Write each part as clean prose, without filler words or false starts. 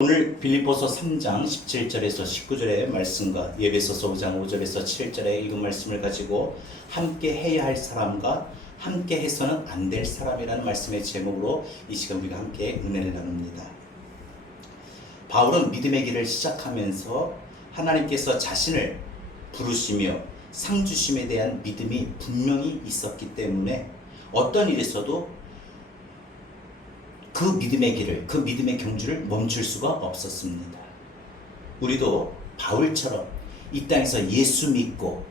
오늘 빌립보서 3장 17절에서 19절의 말씀과 에베소서 5장 5절에서 7절의 이 말씀을 가지고 함께 해야 할 사람과 함께 해서는 안 될 사람이라는 말씀의 제목으로 이 시간 우리가 함께 은혜를 나눕니다. 바울은 믿음의 길을 시작하면서 하나님께서 자신을 부르시며 상 주심에 대한 믿음이 분명히 있었기 때문에 어떤 일이 있어도 그 믿음의 길을, 그 믿음의 경주를 멈출 수가 없었습니다. 우리도 바울처럼 이 땅에서 예수 믿고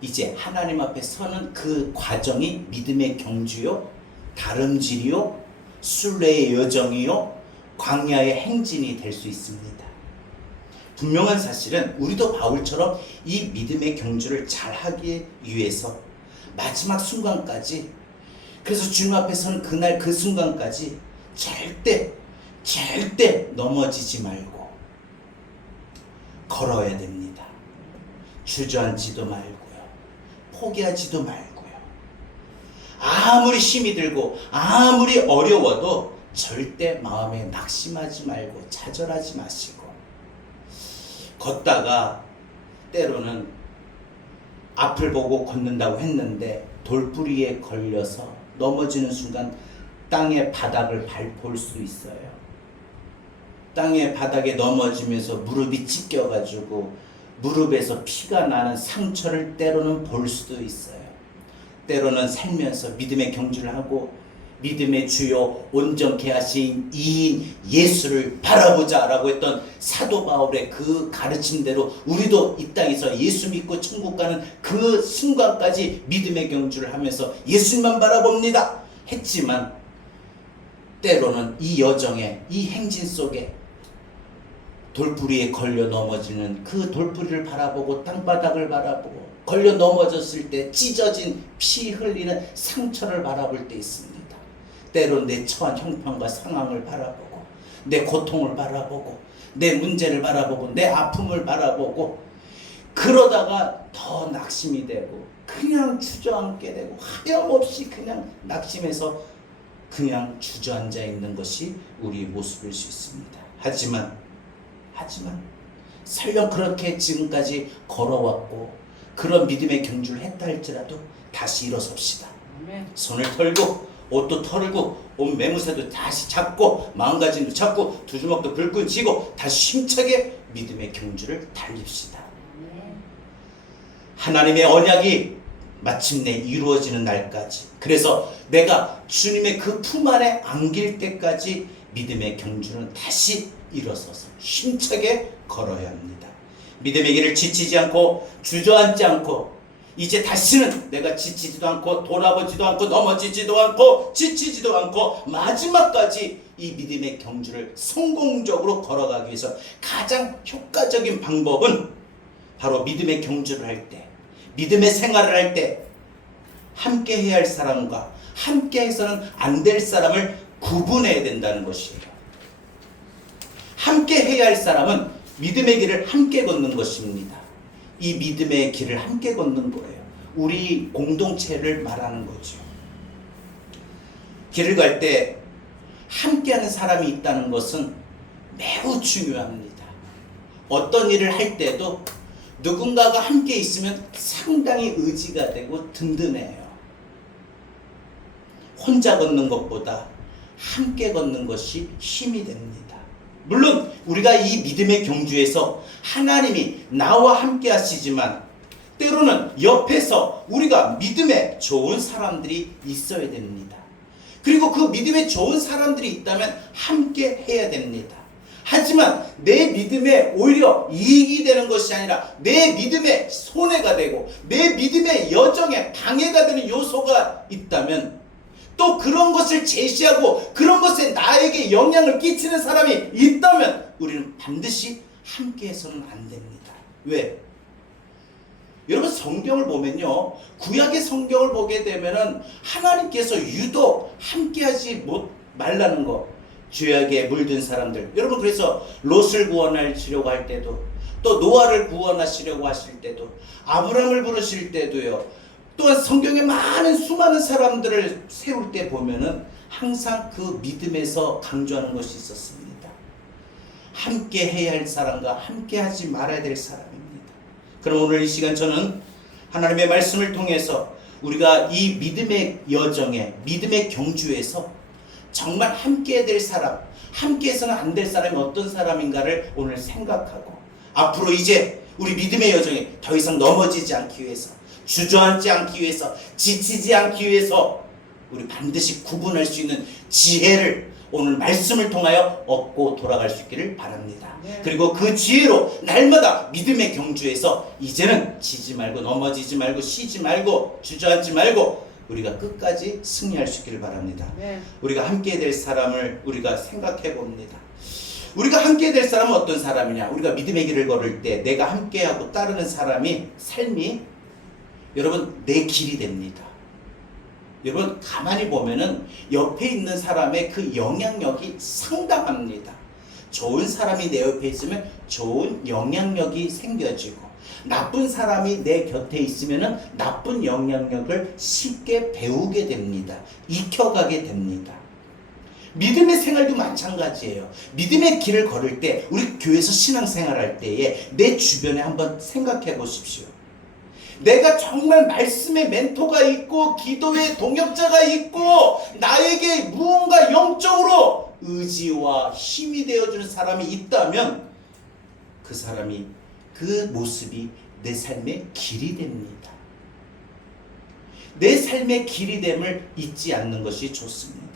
이제 하나님 앞에 서는 그 과정이 믿음의 경주요, 다름질이요, 순례의 여정이요, 광야의 행진이 될 수 있습니다. 분명한 사실은 우리도 바울처럼 이 믿음의 경주를 잘하기 위해서 마지막 순간까지, 그래서 주님 앞에 서는 그날 그 순간까지 절대 넘어지지 말고 걸어야 됩니다. 주저앉지도 말고요. 포기하지도 말고요. 아무리 힘이 들고 아무리 어려워도 절대 마음에 낙심하지 말고 좌절하지 마시고, 걷다가 때로는 앞을 보고 걷는다고 했는데 돌뿌리에 걸려서 넘어지는 순간 땅의 바닥을 밟을 수 있어요. 땅의 바닥에 넘어지면서 무릎이 찢겨가지고 무릎에서 피가 나는 상처를 때로는 볼 수도 있어요. 때로는 살면서 믿음의 경주를 하고 믿음의 주요 온전케 하신 이인 예수를 바라보자 라고 했던 사도 바울의 그 가르침대로 우리도 이 땅에서 예수 믿고 천국 가는 그 순간까지 믿음의 경주를 하면서 예수님만 바라봅니다 했지만, 때로는 이 여정에, 이 행진 속에 돌뿌리에 걸려 넘어지는 그 돌뿌리를 바라보고 땅바닥을 바라보고 걸려 넘어졌을 때 찢어진 피 흘리는 상처를 바라볼 때 있습니다. 때로 내 처한 형편과 상황을 바라보고 내 고통을 바라보고 내 문제를 바라보고 내 아픔을 바라보고 그러다가 더 낙심이 되고 그냥 주저앉게 되고 하염없이 그냥 낙심해서 그냥 주저앉아 있는 것이 우리의 모습일 수 있습니다. 하지만 설령 그렇게 지금까지 걸어왔고 그런 믿음의 경주를 했다 할지라도 다시 일어섭시다. 손을 털고 옷도 털고 옷 매무새도 다시 잡고 마음가짐도 잡고 두 주먹도 불끈 쥐고 다시 힘차게 믿음의 경주를 달립시다. 하나님의 언약이 마침내 이루어지는 날까지, 그래서 내가 주님의 그 품 안에 안길 때까지 믿음의 경주는 다시 일어서서 힘차게 걸어야 합니다. 믿음의 길을 지치지 않고 주저앉지 않고 이제 다시는 내가 지치지도 않고 돌아보지도 않고 넘어지지도 않고 지치지도 않고 마지막까지 이 믿음의 경주를 성공적으로 걸어가기 위해서 가장 효과적인 방법은 바로 믿음의 경주를 할 때, 믿음의 생활을 할 때 함께 해야 할 사람과 함께 해서는 안 될 사람을 구분해야 된다는 것이에요. 함께 해야 할 사람은 믿음의 길을 함께 걷는 것입니다. 이 믿음의 길을 함께 걷는 거예요. 우리 공동체를 말하는 거죠. 길을 갈 때 함께하는 사람이 있다는 것은 매우 중요합니다. 어떤 일을 할 때도 누군가가 함께 있으면 상당히 의지가 되고 든든해요. 혼자 걷는 것보다 함께 걷는 것이 힘이 됩니다. 물론 우리가 이 믿음의 경주에서 하나님이 나와 함께 하시지만 때로는 옆에서 우리가 믿음에 좋은 사람들이 있어야 됩니다. 그리고 그 믿음에 좋은 사람들이 있다면 함께 해야 됩니다. 하지만 내 믿음에 오히려 이익이 되는 것이 아니라 내 믿음에 손해가 되고 내 믿음의 여정에 방해가 되는 요소가 있다면, 또 그런 것을 제시하고 그런 것에 나에게 영향을 끼치는 사람이 있다면 우리는 반드시 함께해서는 안 됩니다. 왜? 여러분, 성경을 보면요, 구약의 성경을 보게 되면은 하나님께서 유독 함께하지 말라는 거, 죄악에 물든 사람들, 여러분, 그래서 롯을 구원하시려고 할 때도, 또 노아를 구원하시려고 하실 때도, 아브람을 부르실 때도요, 또한 성경에 많은 수많은 사람들을 세울 때 보면은 항상 그 믿음에서 강조하는 것이 있었습니다. 함께 해야 할 사람과 함께 하지 말아야 될 사람입니다. 그럼 오늘 이 시간 저는 하나님의 말씀을 통해서 우리가 이 믿음의 여정에, 믿음의 경주에서 정말 함께 해야 될 사람, 함께 해서는 안 될 사람이 어떤 사람인가를 오늘 생각하고 앞으로 이제 우리 믿음의 여정에 더 이상 넘어지지 않기 위해서, 주저앉지 않기 위해서, 지치지 않기 위해서 우리 반드시 구분할 수 있는 지혜를 오늘 말씀을 통하여 얻고 돌아갈 수 있기를 바랍니다. 그리고 그 지혜로 날마다 믿음의 경주에서 이제는 지지 말고 넘어지지 말고 쉬지 말고 주저앉지 말고 우리가 끝까지 승리할 수 있기를 바랍니다. 우리가 함께 될 사람을 우리가 생각해 봅니다. 우리가 함께 될 사람은 어떤 사람이냐? 우리가 믿음의 길을 걸을 때 내가 함께하고 따르는 사람이 삶이 여러분 내 길이 됩니다. 여러분 가만히 보면은 옆에 있는 사람의 그 영향력이 상당합니다. 좋은 사람이 내 옆에 있으면 좋은 영향력이 생겨지고 나쁜 사람이 내 곁에 있으면은 나쁜 영향력을 쉽게 배우게 됩니다. 익혀가게 됩니다. 믿음의 생활도 마찬가지예요. 믿음의 길을 걸을 때 우리 교회에서 신앙생활할 때에 내 주변에 한번 생각해 보십시오. 내가 정말 말씀의 멘토가 있고 기도의 동역자가 있고 나에게 무언가 영적으로 의지와 힘이 되어주는 사람이 있다면 그 사람이 그 모습이 내 삶의 길이 됩니다. 내 삶의 길이 됨을 잊지 않는 것이 좋습니다.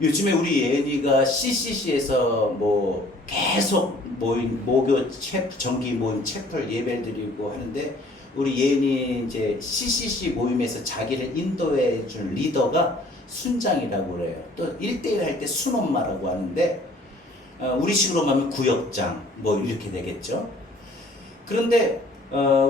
요즘에 우리 예은이가 CCC에서 뭐 계속 모임, 모교 정기 모임 채플 예배를 드리고 하는데 우리 예은이 이제 CCC 모임에서 자기를 인도해 줄 리더가 순장이라고 그래요. 또 1대1 할 때 순엄마라고 하는데 우리 식으로 하면 구역장 뭐 이렇게 되겠죠. 그런데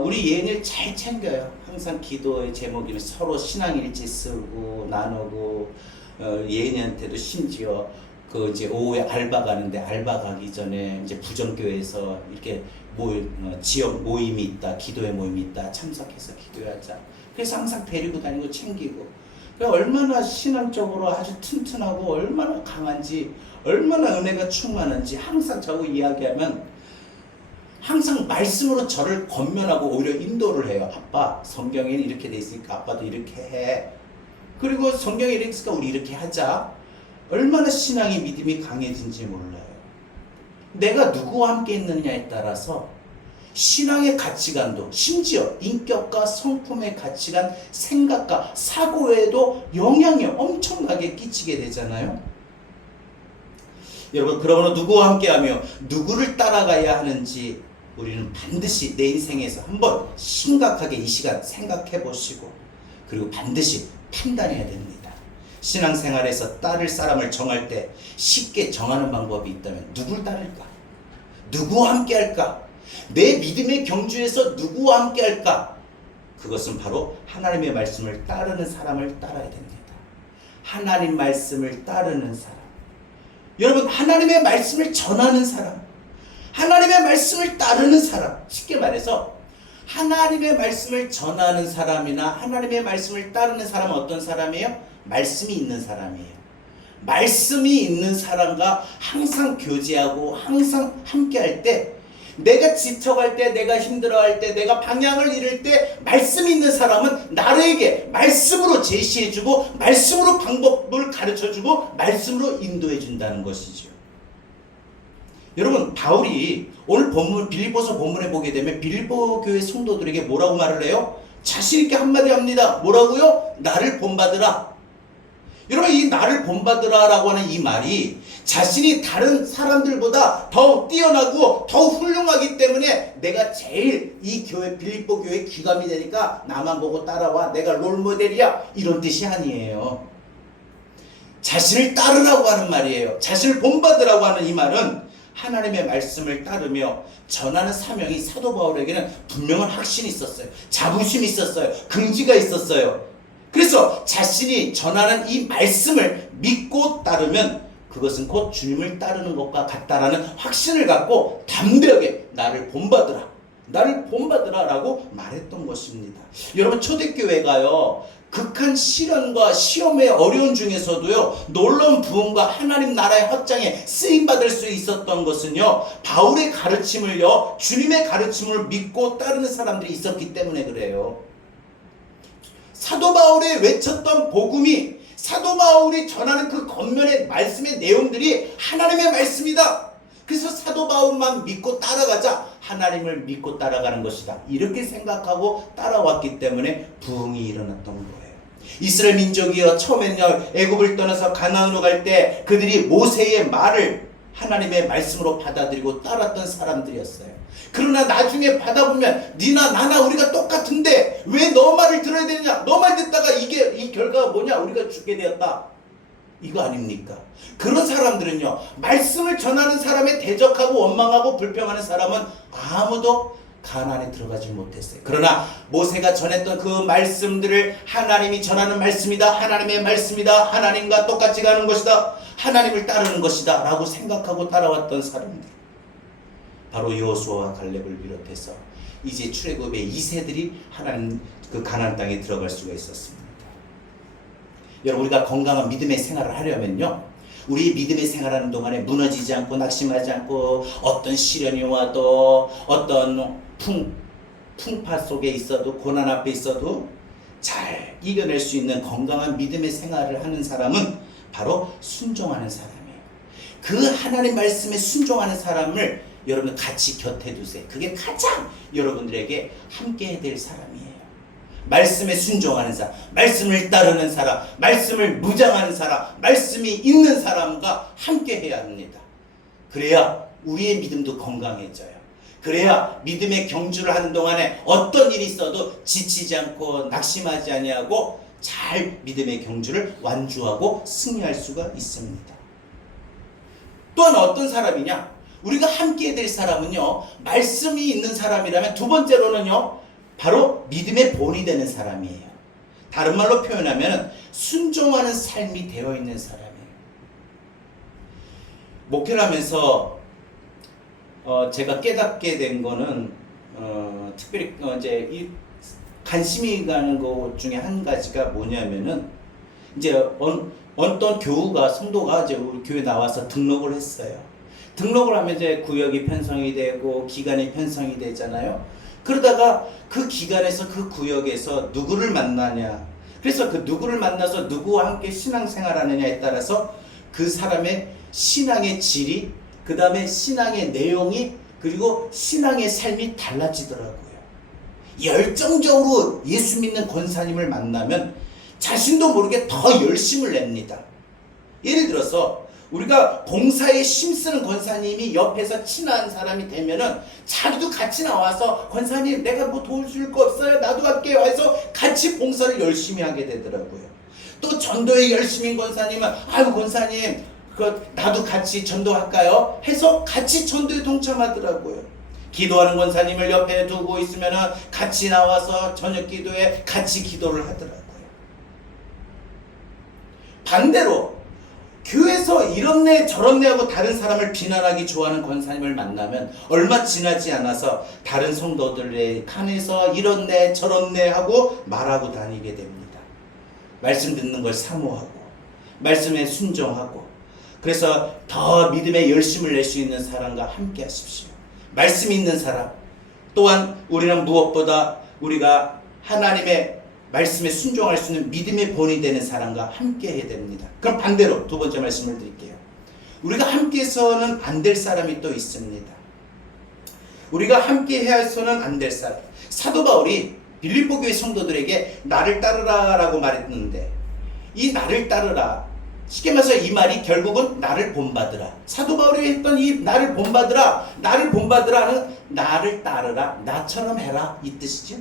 우리 예은이를 잘 챙겨요. 항상 기도의 제목이면 서로 신앙일지 쓰고 나누고 예은이한테도 심지어 그 이제 오후에 알바 가는데 알바 가기 전에 이제 부정교회에서 이렇게 지역 모임이 있다, 기도회 모임이 있다, 참석해서 기도하자. 그래서 항상 데리고 다니고 챙기고. 얼마나 신앙적으로 아주 튼튼하고 얼마나 강한지, 얼마나 은혜가 충만한지 항상 저하고 이야기하면 항상 말씀으로 저를 권면하고 오히려 인도를 해요. 아빠, 성경에는 이렇게 돼 있으니까 아빠도 이렇게 해. 그리고 성경에 이렇게 있으니까 우리 이렇게 하자. 얼마나 신앙이 믿음이 강해진지 몰라요. 내가 누구와 함께 있느냐에 따라서 신앙의 가치관도 심지어 인격과 성품의 가치관, 생각과 사고에도 영향이 엄청나게 끼치게 되잖아요. 여러분 그러므로 누구와 함께하며 누구를 따라가야 하는지 우리는 반드시 내 인생에서 한번 심각하게 이 시간 생각해 보시고 그리고 반드시 판단해야 됩니다. 신앙생활에서 따를 사람을 정할 때 쉽게 정하는 방법이 있다면 누굴 따를까? 누구와 함께 할까? 내 믿음의 경주에서 누구와 함께 할까? 그것은 바로 하나님의 말씀을 따르는 사람을 따라야 됩니다. 하나님 말씀을 따르는 사람. 여러분 하나님의 말씀을 전하는 사람, 하나님의 말씀을 따르는 사람. 쉽게 말해서 하나님의 말씀을 전하는 사람이나 하나님의 말씀을 따르는 사람은 어떤 사람이에요? 말씀이 있는 사람이에요. 말씀이 있는 사람과 항상 교제하고 항상 함께 할 때 내가 지쳐갈 때, 내가 힘들어할 때, 내가 방향을 잃을 때 말씀이 있는 사람은 나에게 말씀으로 제시해주고 말씀으로 방법을 가르쳐주고 말씀으로 인도해준다는 것이죠. 여러분 바울이 오늘 본문 빌립보서 본문에 보게 되면 빌립보 교회 성도들에게 뭐라고 말을 해요? 자신 있게 한마디 합니다. 뭐라고요? 나를 본받으라. 여러분 이 나를 본받으라 라고 하는 이 말이 자신이 다른 사람들보다 더욱 뛰어나고 더욱 훌륭하기 때문에 내가 제일 이 교회 빌립보 교회 귀감이 되니까 나만 보고 따라와, 내가 롤모델이야, 이런 뜻이 아니에요. 자신을 따르라고 하는 말이에요. 자신을 본받으라고 하는 이 말은 하나님의 말씀을 따르며 전하는 사명이 사도 바울에게는 분명한 확신이 있었어요. 자부심이 있었어요. 긍지가 있었어요. 그래서 자신이 전하는 이 말씀을 믿고 따르면 그것은 곧 주님을 따르는 것과 같다라는 확신을 갖고 담대하게 나를 본받으라, 나를 본받으라 라고 말했던 것입니다. 여러분 초대교회가요 극한 시련과 시험의 어려운 중에서도요, 놀라운 부흥과 하나님 나라의 확장에 쓰임받을 수 있었던 것은요, 바울의 가르침을요, 주님의 가르침을 믿고 따르는 사람들이 있었기 때문에 그래요. 사도 바울이 외쳤던 복음이, 사도 바울이 전하는 그 겉면의 말씀의 내용들이 하나님의 말씀이다. 그래서 사도 바울만 믿고 따라가자, 하나님을 믿고 따라가는 것이다, 이렇게 생각하고 따라왔기 때문에 부흥이 일어났던 거예요. 이스라엘 민족이요, 처음에는요, 애굽을 떠나서 가나안으로 갈 때 그들이 모세의 말을 하나님의 말씀으로 받아들이고 따랐던 사람들이었어요. 그러나 나중에 받아보면 니나 나나 우리가 똑같은데 왜 너 말을 들어야 되느냐, 너 말 듣다가 이 결과가 뭐냐, 우리가 죽게 되었다, 이거 아닙니까? 그런 사람들은요, 말씀을 전하는 사람에 대적하고 원망하고 불평하는 사람은 아무도 가나안에 들어가지 못했어요. 그러나 모세가 전했던 그 말씀들을 하나님이 전하는 말씀이다, 하나님의 말씀이다, 하나님과 똑같이 가는 것이다, 하나님을 따르는 것이다 라고 생각하고 따라왔던 사람들, 바로 여호수아와 갈렙을 비롯해서 이제 출애굽의 2세들이 하나님 그 가나안 땅에 들어갈 수가 있었습니다. 여러분, 우리가 건강한 믿음의 생활을 하려면요, 우리 믿음의 생활하는 동안에 무너지지 않고 낙심하지 않고 어떤 시련이 와도 어떤 풍파 속에 있어도 고난 앞에 있어도 잘 이겨낼 수 있는 건강한 믿음의 생활을 하는 사람은 바로 순종하는 사람이에요. 그 하나님 말씀에 순종하는 사람을 여러분 같이 곁에 두세요. 그게 가장 여러분들에게 함께 해야 될 사람이에요. 말씀에 순종하는 사람, 말씀을 따르는 사람, 말씀을 무장하는 사람, 말씀이 있는 사람과 함께 해야 합니다. 그래야 우리의 믿음도 건강해져요. 그래야 믿음의 경주를 하는 동안에 어떤 일이 있어도 지치지 않고 낙심하지 아니하고 잘 믿음의 경주를 완주하고 승리할 수가 있습니다. 또한 어떤 사람이냐? 우리가 함께 될 사람은요, 말씀이 있는 사람이라면 두 번째로는요, 바로 믿음의 본이 되는 사람이에요. 다른 말로 표현하면 순종하는 삶이 되어 있는 사람이에요. 목회를 하면서 제가 깨닫게 된 거는 특별히 이제 이 관심이 가는 것 중에 한 가지가 뭐냐면은, 이제 어떤 교우가, 성도가 이제 우리 교회 나와서 등록을 했어요. 등록을 하면 이제 구역이 편성이 되고 기간이 편성이 되잖아요. 그러다가 그 기간에서 그 구역에서 누구를 만나냐, 그래서 그 누구를 만나서 누구와 함께 신앙생활하느냐에 따라서 그 사람의 신앙의 질이, 그 다음에 신앙의 내용이, 그리고 신앙의 삶이 달라지더라고요. 열정적으로 예수 믿는 권사님을 만나면 자신도 모르게 더 열심을 냅니다. 예를 들어서 우리가 봉사에 힘쓰는 권사님이 옆에서 친한 사람이 되면은 자기도 같이 나와서 권사님 내가 뭐 도와줄 거 없어요? 나도 할게요 해서 같이 봉사를 열심히 하게 되더라고요. 또 전도에 열심인 권사님은 아유 권사님 나도 같이 전도할까요? 해서 같이 전도에 동참하더라고요. 기도하는 권사님을 옆에 두고 있으면은 같이 나와서 저녁 기도에 같이 기도를 하더라고요. 반대로 교회에서 이런네 저런네 하고 다른 사람을 비난하기 좋아하는 권사님을 만나면 얼마 지나지 않아서 다른 성도들에 칸에서 이런네 저런네 하고 말하고 다니게 됩니다. 말씀 듣는 걸 사모하고 말씀에 순종하고, 그래서 더 믿음에 열심을 낼 수 있는 사람과 함께 하십시오. 말씀 있는 사람, 또한 우리는 무엇보다 우리가 하나님의 말씀에 순종할 수 있는 믿음의 본이 되는 사람과 함께 해야 됩니다. 그럼 반대로 두 번째 말씀을 드릴게요. 우리가 함께 해서는 안 될 사람이 또 있습니다. 우리가 함께 해서는 안 될 사람. 사도 바울이 빌립보 교회 성도들에게 나를 따르라 라고 말했는데, 이 나를 따르라, 쉽게 말해서 이 말이 결국은 나를 본받으라. 사도 바울이 했던 이 나를 본받으라, 나를 본받으라는 나를 따르라, 나처럼 해라, 이 뜻이죠.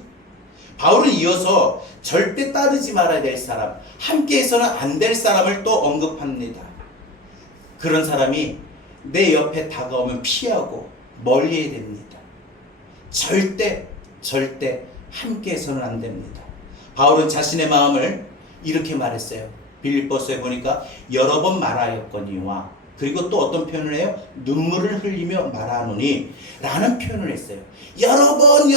바울은 이어서 절대 따르지 말아야 될 사람, 함께 해서는 안 될 사람을 또 언급합니다. 그런 사람이 내 옆에 다가오면 피하고 멀리 해야 됩니다. 절대 함께 해서는 안 됩니다. 바울은 자신의 마음을 이렇게 말했어요. 빌립보서에 보니까 여러 번 말하였거니와 그리고 또 어떤 표현을 해요? 눈물을 흘리며 말하노니 라는 표현을 했어요. 여러 번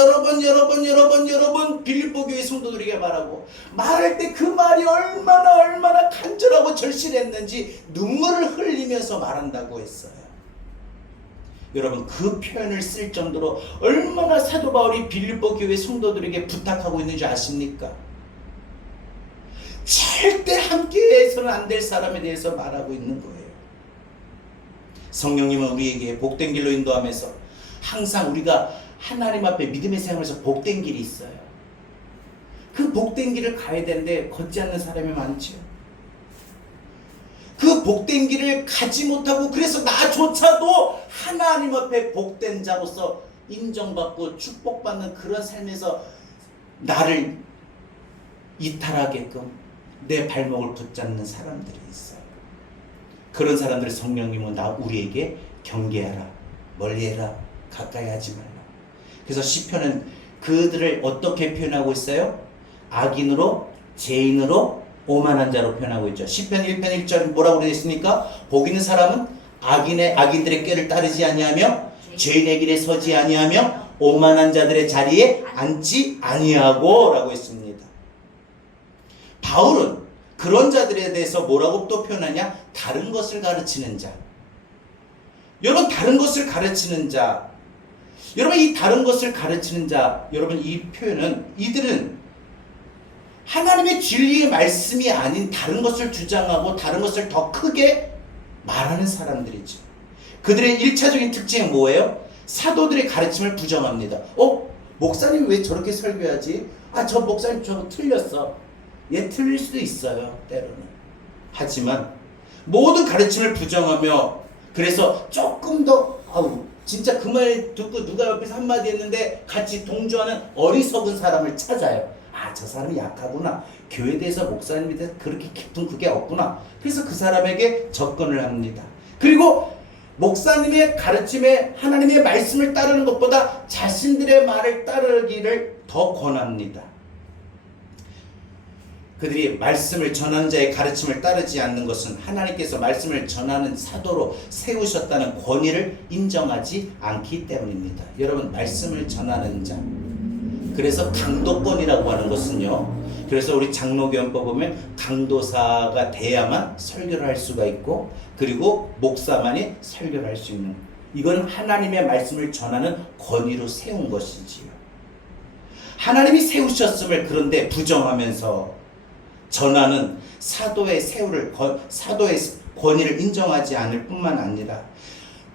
빌립보 교회 성도들에게 말하고, 말할 때 그 말이 얼마나 간절하고 절실했는지 눈물을 흘리면서 말한다고 했어요. 여러분, 그 표현을 쓸 정도로 얼마나 사도 바울이 빌립보 교회 성도들에게 부탁하고 있는지 아십니까? 절대 함께해서는 안 될 사람에 대해서 말하고 있는 거예요. 성령님은 우리에게 복된 길로 인도하면서 항상 우리가 하나님 앞에 믿음의 생활에서 복된 길이 있어요. 그 복된 길을 가야 되는데 걷지 않는 사람이 많죠. 그 복된 길을 가지 못하고, 그래서 나조차도 하나님 앞에 복된 자로서 인정받고 축복받는 그런 삶에서 나를 이탈하게끔 내 발목을 붙잡는 사람들이 있어요. 그런 사람들을 성령님은 우리에게 경계하라, 멀리해라, 가까이 하지 말라. 그래서 시편은 그들을 어떻게 표현하고 있어요? 악인으로, 죄인으로, 오만한 자로 표현하고 있죠. 시편 1편 1절 뭐라고 되어 있습니까? 복 있는 사람은 악인들의 꾀를 따르지 아니하며 죄인의 길에 서지 아니하며 오만한 자들의 자리에 앉지 아니하고 라고 했습니다. 바울은 그런 자들에 대해서 뭐라고 또 표현하냐? 다른 것을 가르치는 자. 여러분, 다른 것을 가르치는 자. 여러분, 이 다른 것을 가르치는 자, 여러분, 이 표현은 이들은 하나님의 진리의 말씀이 아닌 다른 것을 주장하고 다른 것을 더 크게 말하는 사람들이죠. 그들의 1차적인 특징이 뭐예요? 사도들의 가르침을 부정합니다. 목사님 왜 저렇게 설교하지? 저 목사님 저거 틀렸어. 얘 틀릴 수도 있어요, 때로는. 하지만 모든 가르침을 부정하며, 그래서 조금 더 진짜 그 말 듣고 누가 옆에서 한마디 했는데 같이 동조하는 어리석은 사람을 찾아요. 저 사람이 약하구나. 교회에 대해서, 목사님에 대해서 그렇게 깊은 그게 없구나. 그래서 그 사람에게 접근을 합니다. 그리고 목사님의 가르침에 하나님의 말씀을 따르는 것보다 자신들의 말을 따르기를 더 권합니다. 그들이 말씀을 전하는 자의 가르침을 따르지 않는 것은 하나님께서 말씀을 전하는 사도로 세우셨다는 권위를 인정하지 않기 때문입니다. 여러분, 말씀을 전하는 자, 그래서 강도권이라고 하는 것은요, 그래서 우리 장로교연법 보면 강도사가 돼야만 설교를 할 수가 있고, 그리고 목사만이 설교를 할 수 있는, 이건 하나님의 말씀을 전하는 권위로 세운 것이지요. 하나님이 세우셨음을 그런데 부정하면서 전하는 사도의 사도의 권위를 인정하지 않을 뿐만 아니라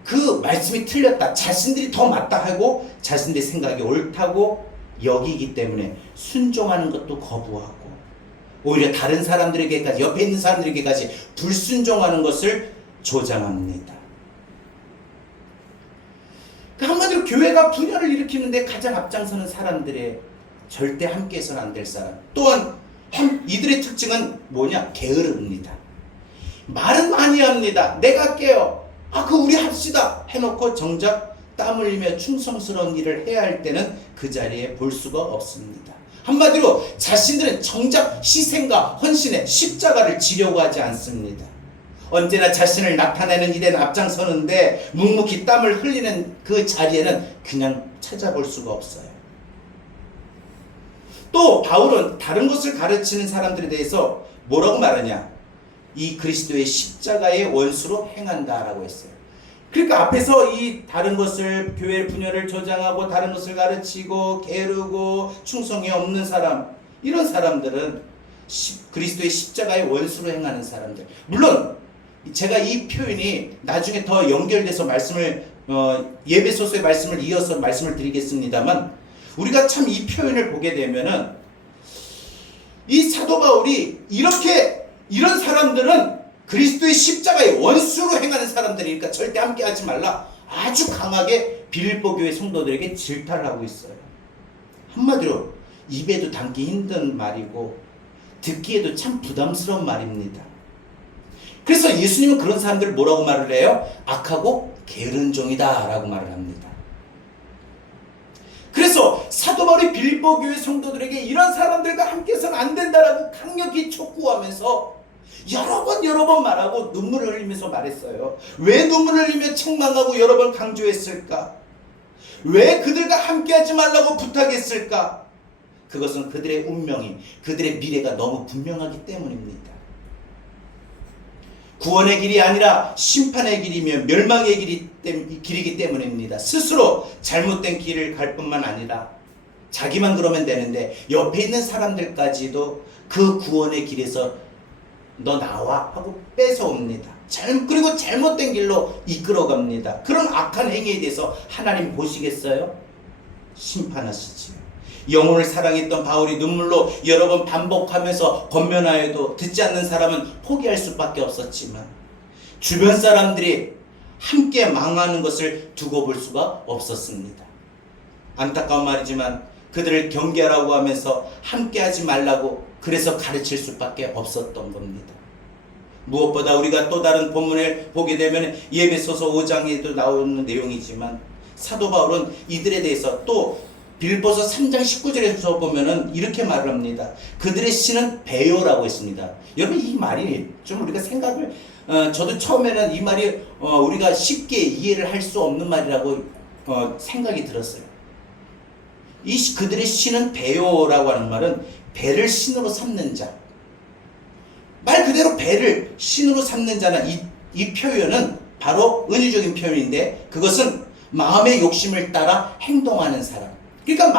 그 말씀이 틀렸다, 자신들이 더 맞다 하고 자신들의 생각이 옳다고 여기기 때문에 순종하는 것도 거부하고, 오히려 다른 사람들에게까지, 옆에 있는 사람들에게까지 불순종하는 것을 조장합니다. 한마디로 교회가 분열을 일으키는데 가장 앞장서는 사람들의 절대 함께해서는 안 될 사람. 또한 이들의 특징은 뭐냐? 게으릅니다. 말은 많이 합니다. 내가 할게요. 우리 합시다 해놓고 정작 땀 흘리며 충성스러운 일을 해야 할 때는 그 자리에 볼 수가 없습니다. 한마디로 자신들은 정작 희생과 헌신의 십자가를 지려고 하지 않습니다. 언제나 자신을 나타내는 일에 앞장서는데 묵묵히 땀을 흘리는 그 자리에는 그냥 찾아볼 수가 없어요. 또 바울은 다른 것을 가르치는 사람들에 대해서 뭐라고 말하냐? 이 그리스도의 십자가의 원수로 행한다라고 했어요. 그러니까 앞에서 이 다른 것을, 교회의 분열을 조장하고 다른 것을 가르치고 게으르고 충성이 없는 사람, 이런 사람들은 그리스도의 십자가의 원수로 행하는 사람들. 물론 제가 이 표현이 나중에 더 연결돼서 말씀을 예배소서의 말씀을 이어서 말씀을 드리겠습니다만, 우리가 참 이 표현을 보게 되면은 이 사도 바울이 이런 사람들은 그리스도의 십자가의 원수로 행하는 사람들이니까 절대 함께 하지 말라, 아주 강하게 빌립보 교회 성도들에게 질타를 하고 있어요. 한마디로 입에도 담기 힘든 말이고 듣기에도 참 부담스러운 말입니다. 그래서 예수님은 그런 사람들을 뭐라고 말을 해요? 악하고 게으른 종이다 라고 말을 합니다. 그래서 사도 바울이 빌립보 교회 성도들에게 이런 사람들과 함께서는 안 된다라고 강력히 촉구하면서 여러 번 말하고 눈물을 흘리면서 말했어요. 왜 눈물을 흘리며 책망하고 여러 번 강조했을까? 왜 그들과 함께하지 말라고 부탁했을까? 그것은 그들의 운명이, 그들의 미래가 너무 분명하기 때문입니다. 구원의 길이 아니라 심판의 길이며 멸망의 길이기 때문입니다. 스스로 잘못된 길을 갈 뿐만 아니라 자기만 그러면 되는데 옆에 있는 사람들까지도 그 구원의 길에서 너 나와 하고 뺏어옵니다. 그리고 잘못된 길로 이끌어갑니다. 그런 악한 행위에 대해서 하나님 보시겠어요? 심판하시지요. 영혼을 사랑했던 바울이 눈물로 여러 번 반복하면서 권면하여도 듣지 않는 사람은 포기할 수밖에 없었지만 주변 사람들이 함께 망하는 것을 두고 볼 수가 없었습니다. 안타까운 말이지만 그들을 경계하라고 하면서 함께하지 말라고 그래서 가르칠 수밖에 없었던 겁니다. 무엇보다 우리가 또 다른 본문을 보게 되면 에베소서 5장에도 나오는 내용이지만 사도 바울은 이들에 대해서 또 빌보서 3장 19절에서 보면은 이렇게 말을 합니다. 그들의 신은 배요라고 했습니다. 여러분 이 말이 좀 우리가 생각을 저도 처음에는 이 말이 우리가 쉽게 이해를 할 수 없는 말이라고 생각이 들었어요. 그들의 신은 배요라고 하는 말은 배를 신으로 삼는 자. 말 그대로 배를 신으로 삼는 자나 이 표현은 바로 은유적인 표현인데 그것은 마음의 욕심을 따라 행동하는 사람. 그러니까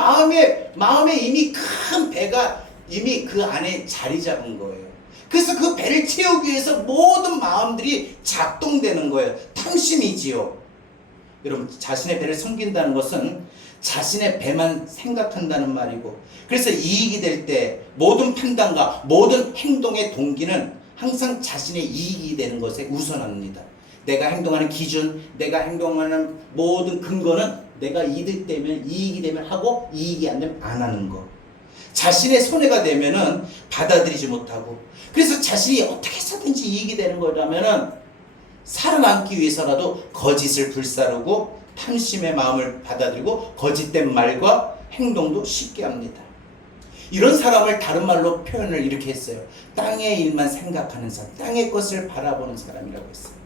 마음에 이미 큰 배가 이미 그 안에 자리 잡은 거예요. 그래서 그 배를 채우기 위해서 모든 마음들이 작동되는 거예요. 탐심이지요. 여러분 자신의 배를 섬긴다는 것은 자신의 배만 생각한다는 말이고 그래서 이익이 될 때 모든 판단과 모든 행동의 동기는 항상 자신의 이익이 되는 것에 우선합니다. 내가 행동하는 기준, 내가 행동하는 모든 근거는 내가 이득 되면 이익이 되면 하고 이익이 안 되면 안 하는 거. 자신의 손해가 되면은 받아들이지 못하고 그래서 자신이 어떻게 해서든지 이익이 되는 거라면은 살아남기 위해서라도 거짓을 불사르고 탐심의 마음을 받아들이고 거짓된 말과 행동도 쉽게 합니다. 이런 사람을 다른 말로 표현을 이렇게 했어요. 땅의 일만 생각하는 사람, 땅의 것을 바라보는 사람이라고 했어요.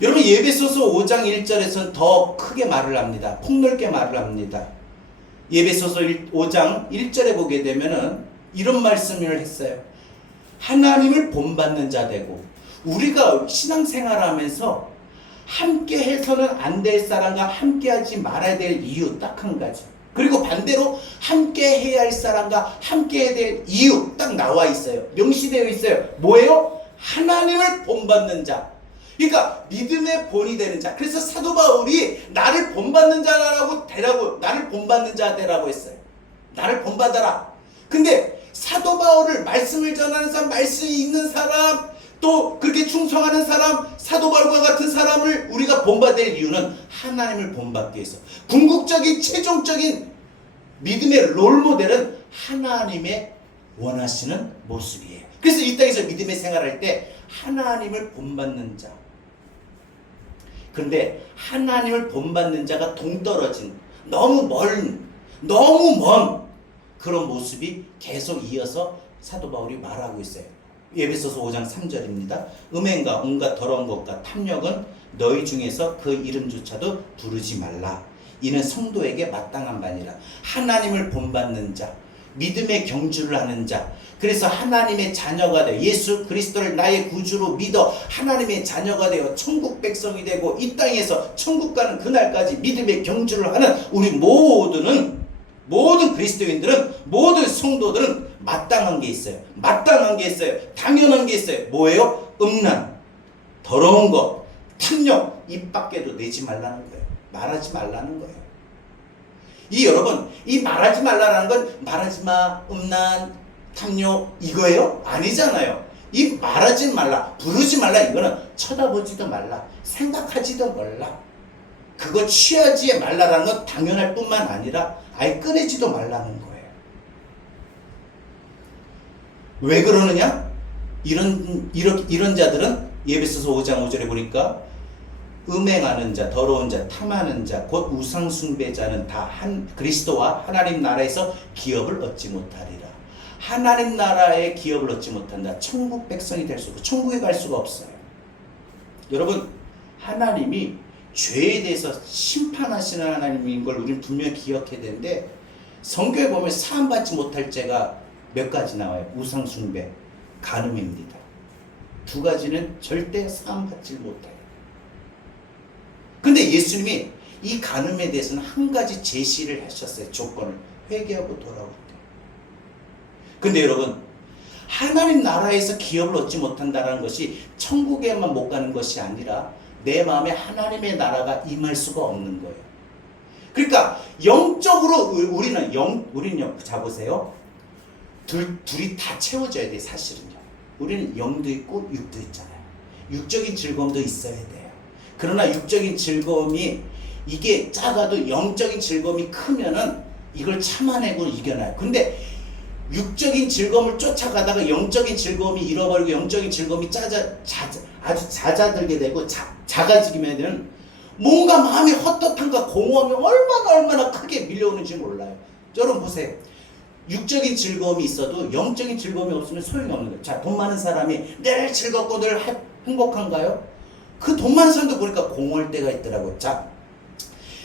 여러분 에베소서 5장 1절에서는 더 크게 말을 합니다. 폭넓게 말을 합니다. 에베소서 5장 1절에 보게 되면은 이런 말씀을 했어요. 하나님을 본받는 자 되고 우리가 신앙생활하면서 함께 해서는 안 될 사람과 함께 하지 말아야 될 이유 딱 한 가지. 그리고 반대로 함께 해야 할 사람과 함께 해야 될 이유 딱 나와 있어요. 명시되어 있어요. 뭐예요? 하나님을 본받는 자. 그러니까 믿음의 본이 되는 자. 그래서 사도 바울이 나를 본받는 자라고 되라고 나를 본받는 자 되라고 했어요. 나를 본받아라. 근데 사도 바울을 말씀을 전하는 사람, 말씀이 있는 사람, 또 그렇게 충성하는 사람, 사도 바울과 같은 사람을 우리가 본받을 이유는 하나님을 본받기 위해서. 궁극적인 최종적인 믿음의 롤모델은 하나님의 원하시는 모습이에요. 그래서 이 땅에서 믿음의 생활할 때 하나님을 본받는 자. 그런데 하나님을 본받는 자가 동떨어진 너무 먼 그런 모습이 계속 이어서 사도 바울이 말하고 있어요. 에베소서 5장 3절입니다. 음행과 온갖 더러운 것과 탐욕은 너희 중에서 그 이름조차도 부르지 말라. 이는 성도에게 마땅한 바니라. 하나님을 본받는 자, 믿음의 경주를 하는 자, 그래서 하나님의 자녀가 되어 예수 그리스도를 나의 구주로 믿어 하나님의 자녀가 되어 천국 백성이 되고 이 땅에서 천국 가는 그날까지 믿음의 경주를 하는 우리 모든 그리스도인들은, 모든 성도들은 마땅한 게 있어요. 마땅한 게 있어요. 당연한 게 있어요. 뭐예요? 음란, 더러운 것, 탐욕, 입 밖에도 내지 말라는 거예요. 말하지 말라는 거예요. 여러분, 이 말하지 말라는 건 말하지 마, 음란, 탐욕 이거예요? 아니잖아요. 이 말하지 말라, 부르지 말라 이거는 쳐다보지도 말라, 생각하지도 말라. 그거 취하지 말라라는 건 당연할 뿐만 아니라 아예 꺼내지도 말라는 거예요. 왜 그러느냐? 이런 자들은 에베소서 5장 5절에 보니까 음행하는 자, 더러운 자, 탐하는 자, 곧 우상숭배자는 다 그리스도와 하나님 나라에서 기업을 얻지 못하리라. 하나님 나라의 기업을 얻지 못한다. 천국 백성이 될 수 없고 천국에 갈 수가 없어요. 여러분, 하나님이 죄에 대해서 심판하시는 하나님인 걸 우리는 분명히 기억해야 되는데, 성경에 보면 사함받지 못할 죄가 몇 가지 나와요. 우상 숭배, 간음입니다. 두 가지는 절대 사함받지 못해요. 근데 예수님이 이 간음에 대해서는 한 가지 제시를 하셨어요. 조건을. 회개하고 돌아올 때. 근데 여러분, 하나님 나라에서 기업을 얻지 못한다는 것이 천국에만 못 가는 것이 아니라 내 마음에 하나님의 나라가 임할 수가 없는 거예요. 그러니까 영적으로 우리는요, 자 보세요. 둘이 다 채워져야 돼, 사실은요. 우리는 영도 있고 육도 있잖아요. 육적인 즐거움도 있어야 돼요. 그러나 육적인 즐거움이 이게 작아도 영적인 즐거움이 크면은 이걸 참아내고 이겨나요. 근데 육적인 즐거움을 쫓아가다가 영적인 즐거움이 잃어버리고 영적인 즐거움이 아주 잦아들게 되고 작아지게 되면 뭔가 마음이 헛헛함과 공허함이 얼마나 크게 밀려오는지 몰라요. 여러분 보세요. 육적인 즐거움이 있어도 영적인 즐거움이 없으면 소용이 없는 거예요. 자, 돈 많은 사람이 늘 즐겁고 늘 행복한가요? 그 돈 많은 사람도 보니까 공허할 때가 있더라고요. 자,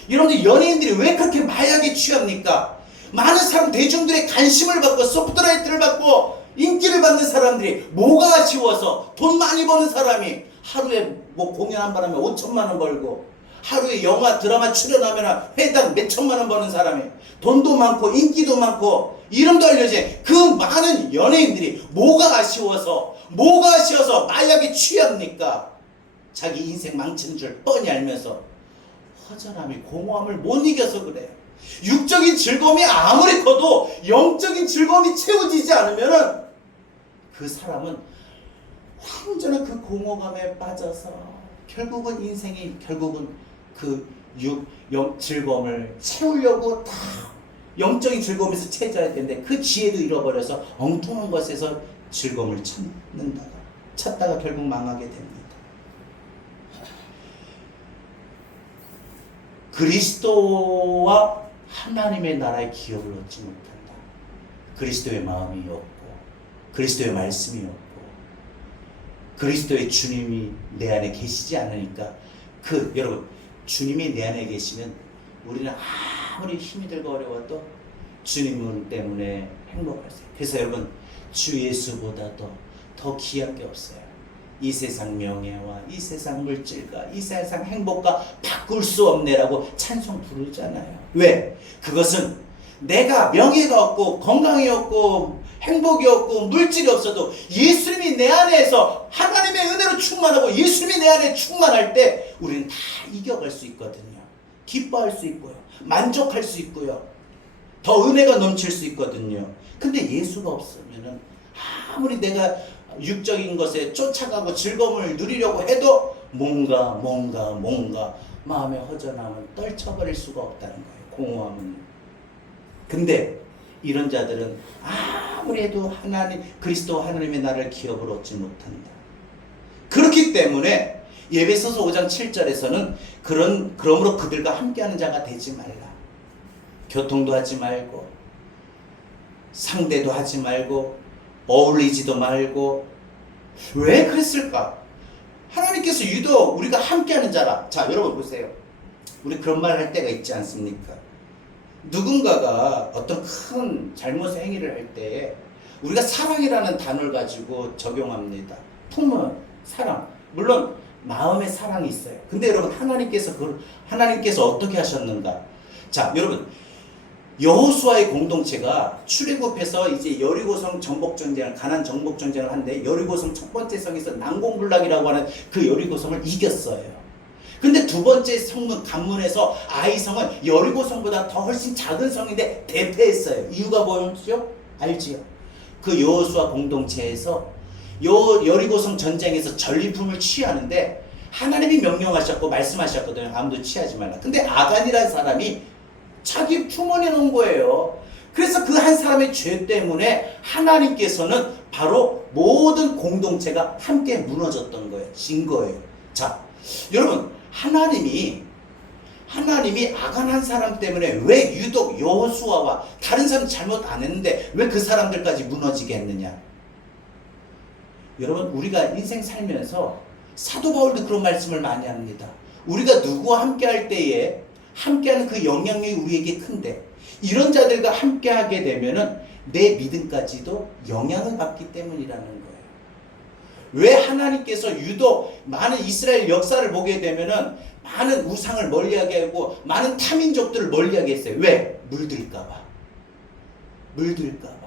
여러분들 연예인들이 왜 그렇게 마약에 취합니까? 많은 사람, 대중들의 관심을 받고 소프트라이트를 받고 인기를 받는 사람들이 뭐가 아쉬워서 돈 많이 버는 사람이 하루에 뭐 공연 한 번 하면 5천만 원 벌고 하루에 영화 드라마 출연하면 회당 몇 천만 원 버는 사람이 돈도 많고 인기도 많고 이름도 알려진 그 많은 연예인들이 뭐가 아쉬워서 마약에 취합니까? 자기 인생 망치는 줄 뻔히 알면서 허전함이 공허함을 못 이겨서 그래요. 육적인 즐거움이 아무리 커도 영적인 즐거움이 채워지지 않으면 그 사람은 완전한 그 공허감에 빠져서 결국은 인생이 그 즐거움을 채우려고 다 영적인 즐거움에서 채워져야 되는데 그 지혜도 잃어버려서 엉뚱한 것에서 즐거움을 찾다가 결국 망하게 됩니다. 그리스도와 하나님의 나라의 기업을 얻지 못한다. 그리스도의 마음이 없고 그리스도의 말씀이 없고 그리스도의 주님이 내 안에 계시지 않으니까 여러분 주님이 내 안에 계시면 우리는 아무리 힘이 들고 어려워도 주님 때문에 행복할 수 있어요. 그래서 여러분 주 예수보다도 더 귀한 게 없어요. 이 세상 명예와 이 세상 물질과 이 세상 행복과 바꿀 수 없네라고 찬송 부르잖아요. 왜? 그것은 내가 명예가 없고 건강이 없고 행복이 없고 물질이 없어도 예수님이 내 안에서 하나님의 은혜로 충만하고 예수님이 내 안에 충만할 때 우리는 다 이겨갈 수 있거든요. 기뻐할 수 있고요. 만족할 수 있고요. 더 은혜가 넘칠 수 있거든요. 근데 예수가 없으면은 아무리 내가 육적인 것에 쫓아가고 즐거움을 누리려고 해도 뭔가 마음의 허전함을 떨쳐버릴 수가 없다는 거예요. 공허함은. 근데 이런 자들은 아무리 해도 그리스도 하나님의 나라를 기업으로 얻지 못한다. 그렇기 때문에 에베소서 5장 7절에서는 그러므로 그들과 함께하는 자가 되지 말라. 교통도 하지 말고 상대도 하지 말고 어울리지도 말고. 왜 그랬을까? 하나님께서 유독 우리가 함께하는 자라. 자, 여러분 보세요. 우리 그런 말 할 때가 있지 않습니까? 누군가가 어떤 큰 잘못의 행위를 할 때에 우리가 사랑이라는 단어를 가지고 적용합니다. 품은 사랑. 물론 마음의 사랑이 있어요. 근데 여러분 하나님께서 어떻게 하셨는가? 자, 여러분 여호수아의 공동체가 출애굽해서 이제 여리고성 정복전쟁을 가나안 정복전쟁을 하는데 여리고성 첫 번째 성에서 난공불락이라고 하는 그 여리고성을 이겼어요. 근데 두 번째 성문 간문에서 아이성은 여리고성보다 더 훨씬 작은 성인데 대패했어요. 이유가 뭐였죠? 알지요? 그 여호수아 공동체에서 여리고성 전쟁에서 전리품을 취하는데 하나님이 명령하셨고 말씀하셨거든요. 아무도 취하지 말라. 근데 아간이라는 사람이 자기 주머니에 넣은 거예요. 그래서 그 한 사람의 죄 때문에 하나님께서는 바로 모든 공동체가 함께 무너졌던 거예요. 진 거예요. 자, 여러분 하나님이 하나님이 악한 사람 때문에 왜 유독 여호수아와 다른 사람 잘못 안 했는데 왜 그 사람들까지 무너지게 했느냐? 여러분, 우리가 인생 살면서 사도 바울도 그런 말씀을 많이 합니다. 우리가 누구와 함께 할 때에 함께하는 그 영향력이 우리에게 큰데, 이런 자들과 함께하게 되면은 내 믿음까지도 영향을 받기 때문이라는 거예요. 왜 하나님께서 유독 많은 이스라엘 역사를 보게 되면은 많은 우상을 멀리하게 하고 많은 타민족들을 멀리하게 했어요. 왜? 물들까봐. 물들까봐.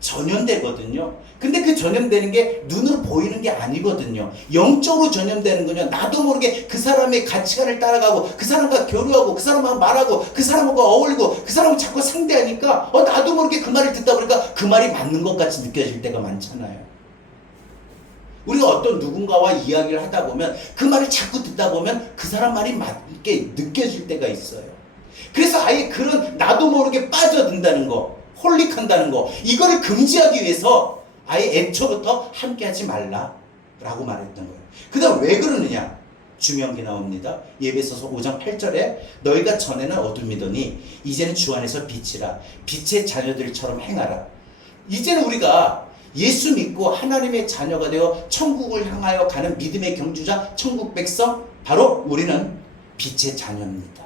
전염되거든요. 근데 그 전염되는 게 눈으로 보이는 게 아니거든요. 영적으로 전염되는 거냐. 나도 모르게 그 사람의 가치관을 따라가고 그 사람과 교류하고 그 사람하고 말하고 그 사람하고 어울리고 그 사람을 자꾸 상대하니까 나도 모르게 그 말을 듣다 보니까 그 말이 맞는 것 같이 느껴질 때가 많잖아요. 우리가 어떤 누군가와 이야기를 하다 보면 그 말을 자꾸 듣다 보면 그 사람 말이 맞게 느껴질 때가 있어요. 그래서 아예 그런 나도 모르게 빠져든다는 거, 홀릭한다는 거, 이거를 금지하기 위해서 아예 애초부터 함께하지 말라라고 말했던 거예요. 그 다음 왜 그러느냐? 중요한 게 나옵니다. 에베소서 5장 8절에 너희가 전에는 어둠이더니 이제는 주 안에서 빛이라. 빛의 자녀들처럼 행하라. 이제는 우리가 예수 믿고 하나님의 자녀가 되어 천국을 향하여 가는 믿음의 경주자, 천국 백성, 바로 우리는 빛의 자녀입니다.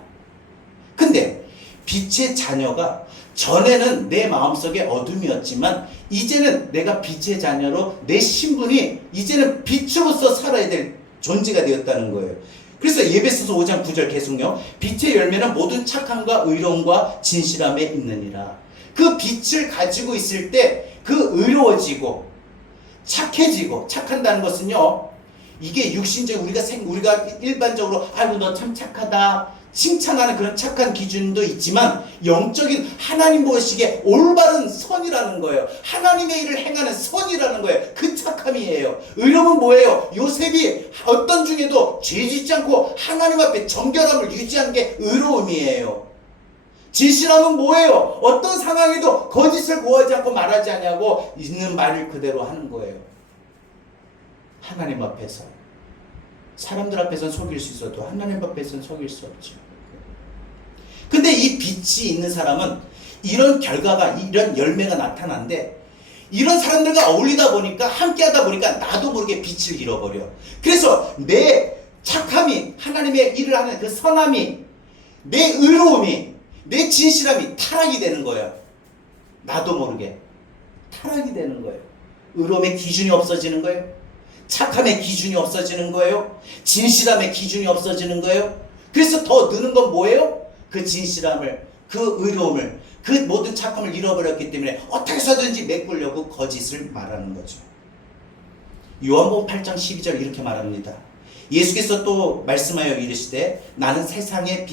근데 빛의 자녀가 전에는 내 마음속에 어둠이었지만 이제는 내가 빛의 자녀로 내 신분이 이제는 빛으로서 살아야 될 존재가 되었다는 거예요. 그래서 에베소서 5장 9절 계속요. 빛의 열매는 모든 착함과 의로움과 진실함에 있느니라. 그 빛을 가지고 있을 때 그 의로워지고 착해지고, 착한다는 것은요, 이게 육신적 우리가 일반적으로 아이고 너 참 착하다 칭찬하는 그런 착한 기준도 있지만 영적인 하나님 보시기에 올바른 선이라는 거예요. 하나님의 일을 행하는 선이라는 거예요. 그 착함이에요. 의로움은 뭐예요? 요셉이 어떤 중에도 죄 짓지 않고 하나님 앞에 정결함을 유지하는 게 의로움이에요. 진실함은 뭐예요? 어떤 상황에도 거짓을 고하지 않고 말하지 않냐고 있는 말을 그대로 하는 거예요. 하나님 앞에서. 사람들 앞에서는 속일 수 있어도 하나님 앞에서는 속일 수 없죠. 근데 이 빛이 있는 사람은 이런 결과가, 이런 열매가 나타나는데, 이런 사람들과 어울리다 보니까, 함께 하다 보니까 나도 모르게 빛을 잃어버려. 그래서 내 착함이, 하나님의 일을 하는 그 선함이, 내 의로움이, 내 진실함이 타락이 되는 거예요. 나도 모르게 타락이 되는 거예요. 의로움의 기준이 없어지는 거예요. 착함의 기준이 없어지는 거예요. 진실함의 기준이 없어지는 거예요. 그래서 더 느는 건 뭐예요? 그 진실함을, 그 의로움을, 그 모든 착함을 잃어버렸기 때문에 어떻게 해서든지 메꾸려고 거짓을 말하는 거죠. 요한복음 8장 12절 이렇게 말합니다. 예수께서 또 말씀하여 이르시되 나는 세상의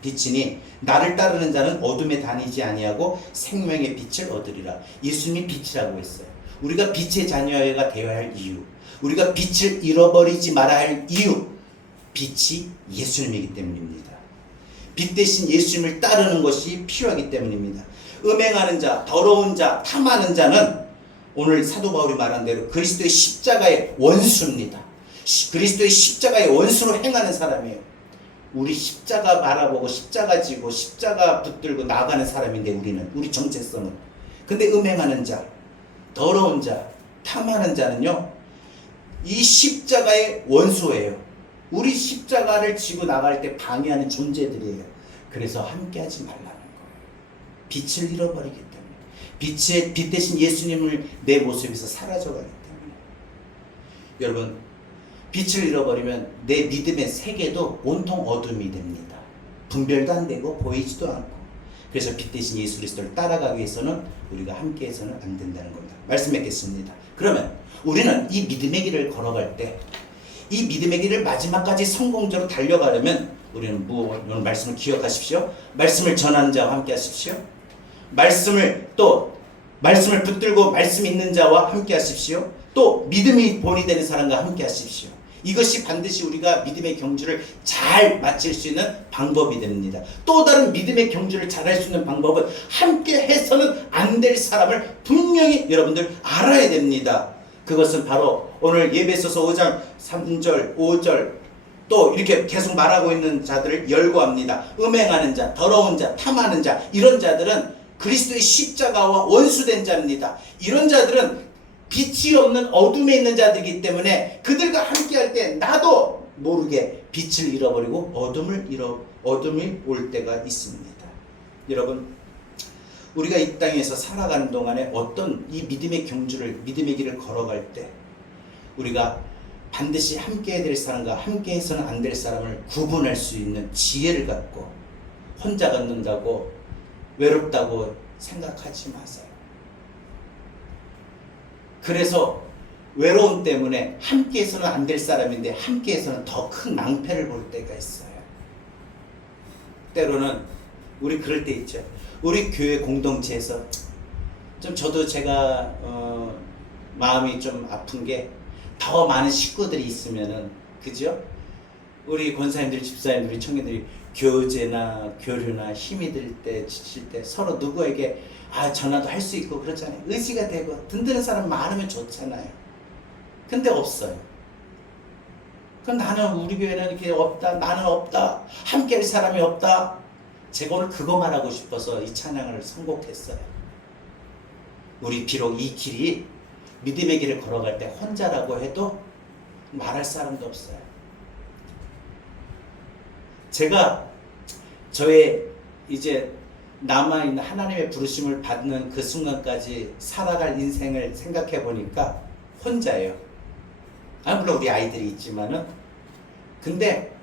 빛이니 나를 따르는 자는 어둠에 다니지 아니하고 생명의 빛을 얻으리라. 예수님이 빛이라고 했어요. 우리가 빛의 자녀가 되어야 할 이유, 우리가 빛을 잃어버리지 말아야 할 이유, 빛이 예수님이기 때문입니다. 빛 대신 예수님을 따르는 것이 필요하기 때문입니다. 음행하는 자, 더러운 자, 탐하는 자는 오늘 사도 바울이 말한 대로 그리스도의 십자가의 원수입니다. 그리스도의 십자가의 원수로 행하는 사람이에요. 우리 십자가 바라보고 십자가 지고 십자가 붙들고 나아가는 사람인데 우리 정체성은. 근데 음행하는 자, 더러운 자, 탐하는 자는요, 이 십자가의 원수예요. 우리 십자가를 지고 나갈 때 방해하는 존재들이에요. 그래서 함께하지 말라는 거예요. 빛을 잃어버리기 때문에. 빛 대신 예수님을 내 모습에서 사라져가기 때문에. 여러분, 빛을 잃어버리면 내 믿음의 세계도 온통 어둠이 됩니다. 분별도 안 되고 보이지도 않고. 그래서 빛 대신 예수 그리스도를 따라가기 위해서는 우리가 함께해서는 안 된다는 겁니다. 말씀 맺겠습니다. 그러면 우리는 이 믿음의 길을 걸어갈 때, 이 믿음의 길을 마지막까지 성공적으로 달려가려면 우리는 오늘 말씀을 기억하십시오. 말씀을 전하는 자와 함께 하십시오. 말씀을 붙들고 말씀 있는 자와 함께 하십시오. 또 믿음이 본이 되는 사람과 함께 하십시오. 이것이 반드시 우리가 믿음의 경주를 잘 마칠 수 있는 방법이 됩니다. 또 다른 믿음의 경주를 잘할 수 있는 방법은 함께 해서는 안 될 사람을 분명히 여러분들 알아야 됩니다. 그것은 바로 오늘 에베소서 5장 3절 5절 또 이렇게 계속 말하고 있는 자들을 열거합니다. 음행하는 자, 더러운 자, 탐하는 자, 이런 자들은 그리스도의 십자가와 원수된 자입니다. 이런 자들은 빛이 없는 어둠에 있는 자들이기 때문에 그들과 함께 할 때 나도 모르게 빛을 잃어버리고 어둠이 올 때가 있습니다. 여러분, 우리가 이 땅에서 살아가는 동안에 어떤 이 믿음의 길을 걸어갈 때 우리가 반드시 함께 해야 될 사람과 함께 해서는 안 될 사람을 구분할 수 있는 지혜를 갖고 혼자 걷는다고 외롭다고 생각하지 마세요. 그래서 외로움 때문에 함께 해서는 안 될 사람인데 함께 해서는 더 큰 낭패를 볼 때가 있어요. 때로는 우리 그럴 때 있죠. 우리 교회 공동체에서 좀 저도 제가 마음이 좀 아픈 게 더 많은 식구들이 있으면은, 그죠? 우리 권사님들, 집사님들, 청년들이 교제나 교류나 힘이 들 때, 지칠 때 서로 누구에게 전화도 할 수 있고 그렇잖아요. 의지가 되고 든든한 사람 많으면 좋잖아요. 근데 없어요. 그럼 나는, 우리 교회는 이렇게 없다, 나는 없다, 함께 할 사람이 없다. 제가 오늘 그거 말하고 싶어서 이 찬양을 선곡했어요. 우리 비록 이 길이 믿음의 길을 걸어갈 때 혼자라고 해도 말할 사람도 없어요. 제가 저의 이제 남아있는 하나님의 부르심을 받는 그 순간까지 살아갈 인생을 생각해 보니까 혼자예요. 물론 우리 아이들이 있지만은, 근데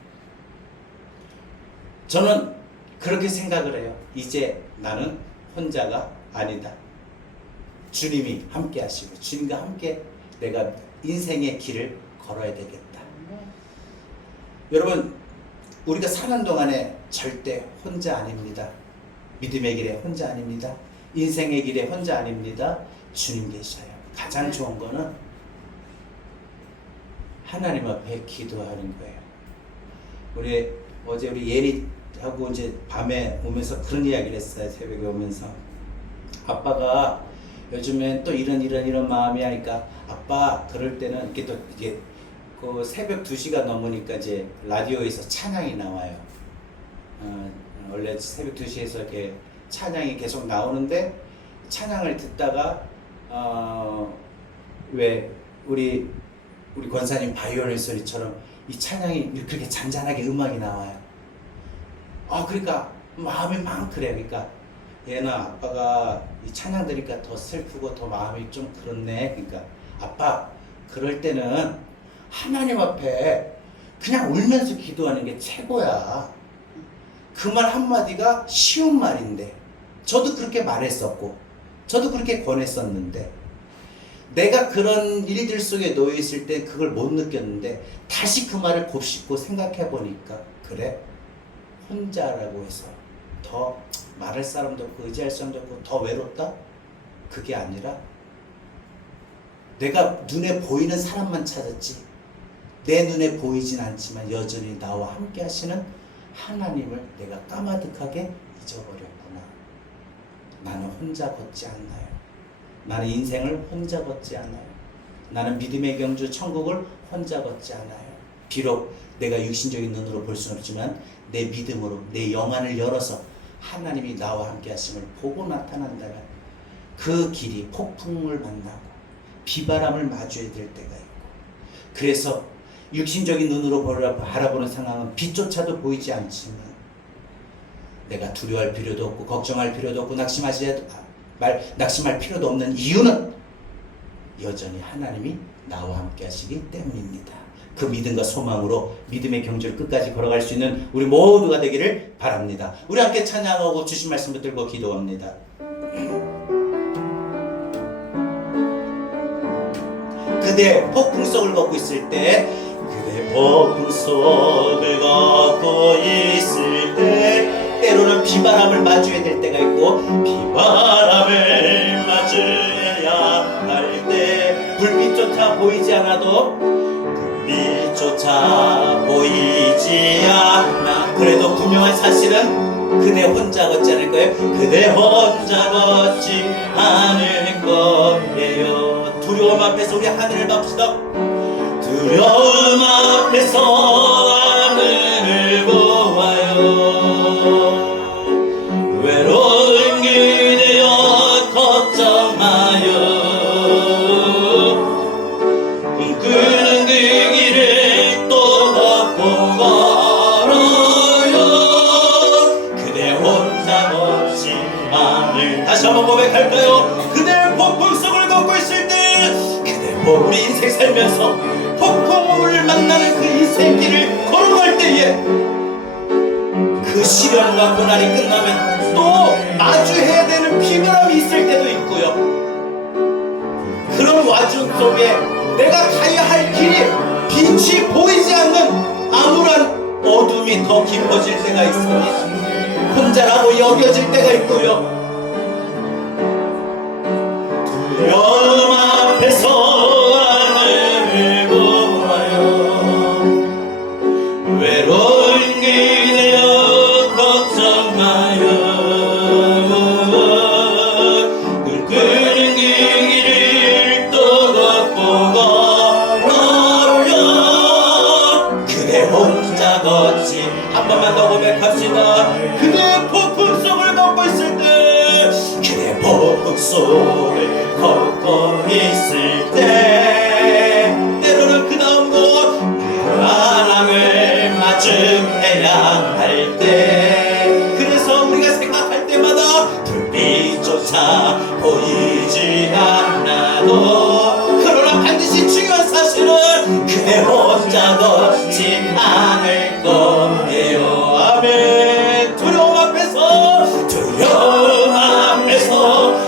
저는 그렇게 생각을 해요. 이제 나는 혼자가 아니다. 주님이 함께 하시고 주님과 함께 내가 인생의 길을 걸어야 되겠다. 여러분, 우리가 사는 동안에 절대 혼자 아닙니다. 믿음의 길에 혼자 아닙니다. 인생의 길에 혼자 아닙니다. 주님 계셔요. 가장 좋은 거는 하나님 앞에 기도하는 거예요. 어제 우리 예리하고 이제 밤에 오면서 그런 이야기를 했어요. 새벽에 오면서 아빠가 요즘엔 또 이런 마음이 하니까, 아빠 그럴 때는 이렇게 또 이게 그 새벽 2시가 넘으니까 이제 라디오에서 찬양이 나와요. 원래 새벽 2시에서 이렇게 찬양이 계속 나오는데, 찬양을 듣다가 왜 우리 권사님 바이올린 소리처럼 이 찬양이 그렇게 잔잔하게 음악이 나와요. 그러니까 마음이 막 그래. 그러니까 얘는 아빠가 이 찬양 들으니까 더 슬프고 더 마음이 좀 그렇네. 그러니까 아빠, 그럴 때는 하나님 앞에 그냥 울면서 기도하는 게 최고야. 그 말 한마디가 쉬운 말인데, 저도 그렇게 말했었고 저도 그렇게 권했었는데, 내가 그런 일들 속에 놓여 있을 때 그걸 못 느꼈는데 다시 그 말을 곱씹고 생각해 보니까, 그래, 혼자라고 해서 더 말할 사람도 없고 의지할 사람도 없고 더 외롭다? 그게 아니라 내가 눈에 보이는 사람만 찾았지, 내 눈에 보이진 않지만 여전히 나와 함께 하시는 하나님을 내가 까마득하게 잊어버렸구나. 나는 혼자 걷지 않나요? 나는 인생을 혼자 걷지 않아요. 나는 믿음의 경주 천국을 혼자 걷지 않아요. 비록 내가 육신적인 눈으로 볼 수는 없지만 내 믿음으로 내 영안을 열어서 하나님이 나와 함께 하심을 보고 나타난다면 그 길이 폭풍을 만나고 비바람을 마주해야 될 때가 있고, 그래서 육신적인 눈으로 바라보는 상황은 빛조차도 보이지 않지만 내가 두려워할 필요도 없고 걱정할 필요도 없고 낙심할 필요도 없는 이유는 여전히 하나님이 나와 함께 하시기 때문입니다. 그 믿음과 소망으로 믿음의 경주를 끝까지 걸어갈 수 있는 우리 모두가 되기를 바랍니다. 우리 함께 찬양하고 주신 말씀 붙들고 기도합니다. 그대 폭풍 속을 걷고 있을 때, 그대 폭풍 속을 걷고 있을 때, 때로는 비바람을 마주해야 될 때가 있고, 비바람을 마주해야 할 때, 불빛조차 보이지 않아도, 불빛조차 보이지 않아, 그래도 분명한 사실은 그대 혼자 걷지 않을 거예요. 그대 혼자 걷지 않을 거예요. 두려움 앞에서 우리 하늘을 봅시다. 두려움 앞에서 한번 고백할까요? 그대 폭풍 속을 걷고 있을 때, 그대 우리 인생 살면서 폭풍을 만나는 그 인생길을 걸어갈 때에 그 시련과 고난이 끝나면 또 마주해야 되는 비결함이 있을 때도 있고요. 그런 와중 속에 내가 가야 할 길이 빛이 보이지 않는 암울한 어둠이 더 깊어질 때가 있습니다. 혼자라고 여겨질 때가 있고요. 두려움 앞에서 하늘을 보아요. 외로운 그대여 걱정 마요. 꿈꾸는 그 길을 또 걷고 걸어요. 그대 혼자 걷지. 한 번만 더 고백합시다. 그대 폭풍 속을 걷고 있을 때, 그대 폭풍 속을 걷고 있을 때, 때로는 그 다음 곳 바람을 마주해야 할 때, 그래서 우리가 생각할 때마다 불빛조차 보이지 않아도, 그러나 반드시 중요한 사실은 그대 혼자 걷지 않을 거예요. 아멘. 두려움 앞에서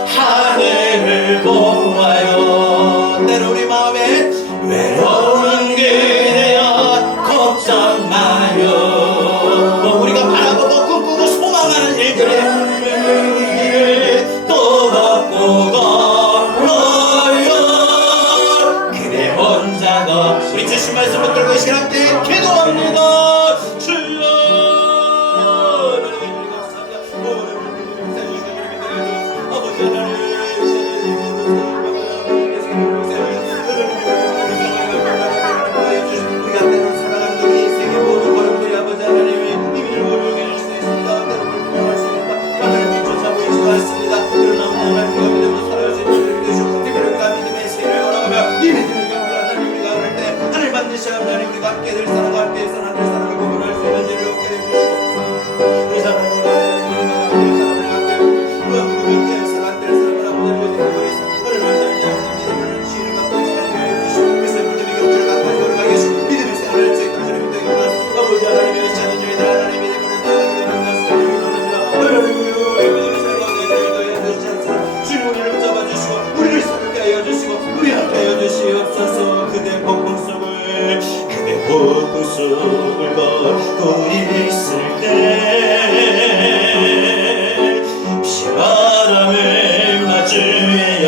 하늘을 보아요. 때로 우리 마음에 외로운 그대여 걱정 마요. 우리가 바라보고 꿈꾸고 소망하는 일들을 또 걷고 걸어요. 그대 혼자 우리 주신 말씀 붙들고 이 시간 함께 기도합니다. 주여 아버지 하나님, 우리가 때로 살아가는 우리 인생의 모든 걸음들이 아버지 하나님 비밀을 모르게 해줄 수 있습니다. 때로 불평할 수 있습니다. 하늘을 빛조차 보이지도 않습니다. 그러나 오늘 말씀과 믿음으로 살아갈 수 있는 우리를 주시고, 특별히 우리가 믿음의 세계를 걸어가며 이 믿음의 경우를 하나님 우리가 그럴 때 하늘 반드시 하나님 우리가 함께 될 사람과 함께 해서 하늘 사랑을 구분할 수 있는 지를 얻게 해주시고, 우리 사랑을 속을 걷고 있을 때, 비바람을 마주해야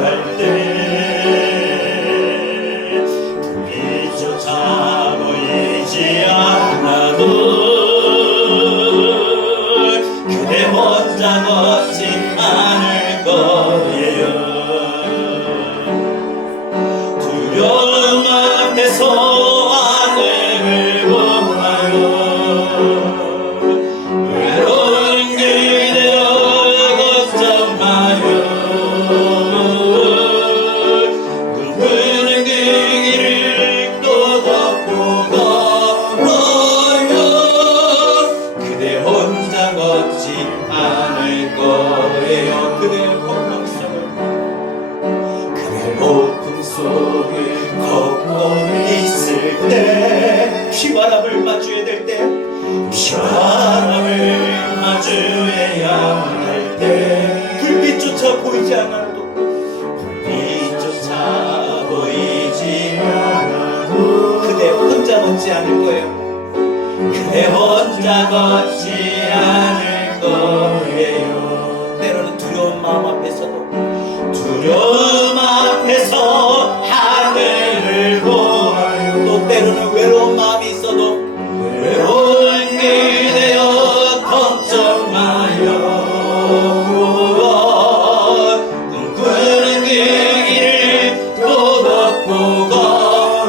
할 때, 불빛조차 보이지 않아도 그대 혼자 걷지 않을 거예요. 두려움 앞에서 비바람을 마주해야 될 때, 비바람을 마주해야 할 때, 불빛조차 보이지 않아도, 불빛조차 보이지 않아도 그대 혼자 걷지 않을 거예요. 그대 혼자 걷지 않을 거예요. 때로는 두려운 마음 앞에서도, 두려움 앞에서 하늘을 보아요. 또 때로는 외로운 마음이 있어도 외로운 그대여 걱정 마요. 꿈꾸는 그 길을 또 걷고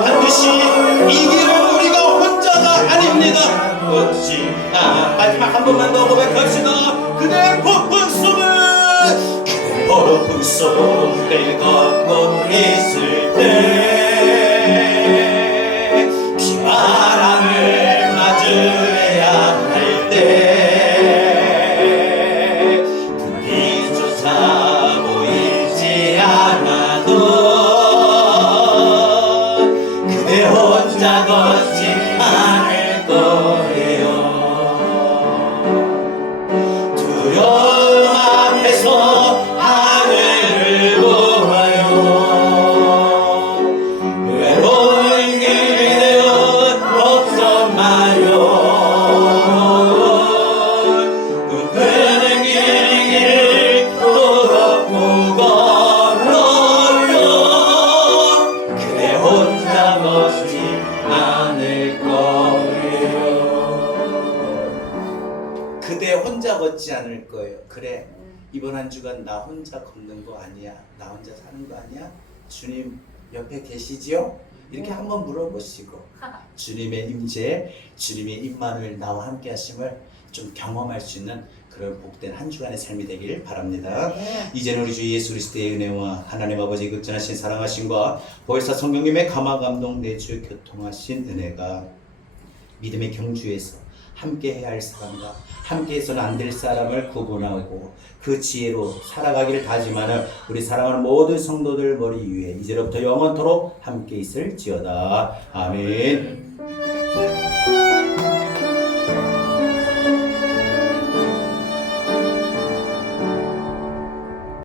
반드시 이 길은 우리가 혼자가 아닙니다. 마지막 한 번만 더 고백합시다. 그대 폭풍 속을 걷고 있을 때, 비바람을 마주해야 할 때, 불빛조차 그대 혼자 걷지 않을 거예요. 그래, 이번 한 주간 나 혼자 걷는 거 아니야? 나 혼자 사는 거 아니야? 주님 옆에 계시지요? 이렇게 한번 물어보시고 주님의 임재, 주님의 임마누엘 나와 함께 하심을 좀 경험할 수 있는 그런 복된 한 주간의 삶이 되길 바랍니다. 이제는 우리 주 예수 그리스도의 은혜와 하나님 아버지 극진하신 사랑하심과 보혜사 성령님의 감화 감동 내주 교통하신 은혜가 믿음의 경주에서 함께 해야 할 사람과 함께 해서는 안 될 사람을 구분하고 그 지혜로 살아가기를 다짐하는 우리 사랑하는 모든 성도들 머리 위에 이제로부터 영원토록 함께 있을지어다. 아멘.